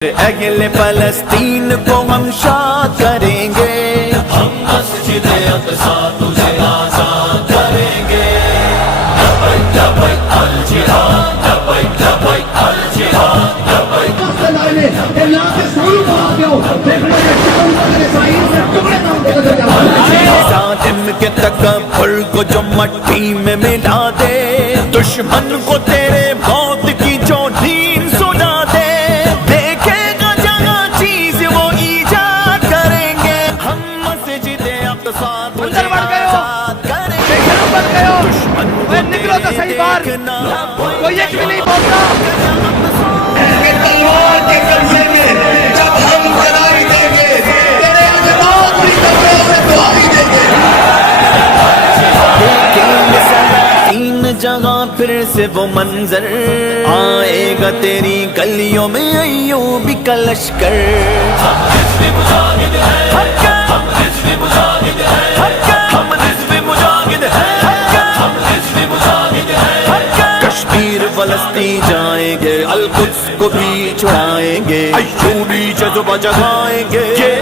اگلے فلسطین کو ہم شاد کریں گے، ہم مسجد اقصی تجھے آزاد کریں گے۔ لبیک لبیک الجہاد، لبیک لبیک الجہاد، لبیک۔ ظالم کے تکبر کو جو مٹی میں ملا دے، دشمن کو تیرے موت کی جو نیند سنا دے، دیکھے گا جہاں چیز وہ ایجاد کریں گے، ہم مسجد اقصی تجھے آزاد کریں گے۔ دشمن کو تیرے دیکھنا کوئی ایک بھی نہیں بولتا۔ تلوار کے قبضے میں جب ہم لڑائی دیں گے، تیرے اجداد بھی قبروں سے دعائی دیں گے۔ تین جگہ پھر سے وہ منظر آئے گا تیری گلیوں میں ایوبی کا لشکر۔ ہم حزب مجاہد ہیں، ہم حزب مجاہد ہیں، ہم حزب مجاہد ہیں، ہم حزب مجاہد ہیں۔ کشمیر فلسطین جائیں گے، القدس کو بھی چھڑائیں گے، ایوبی جذبہ جگائیں گے، یہ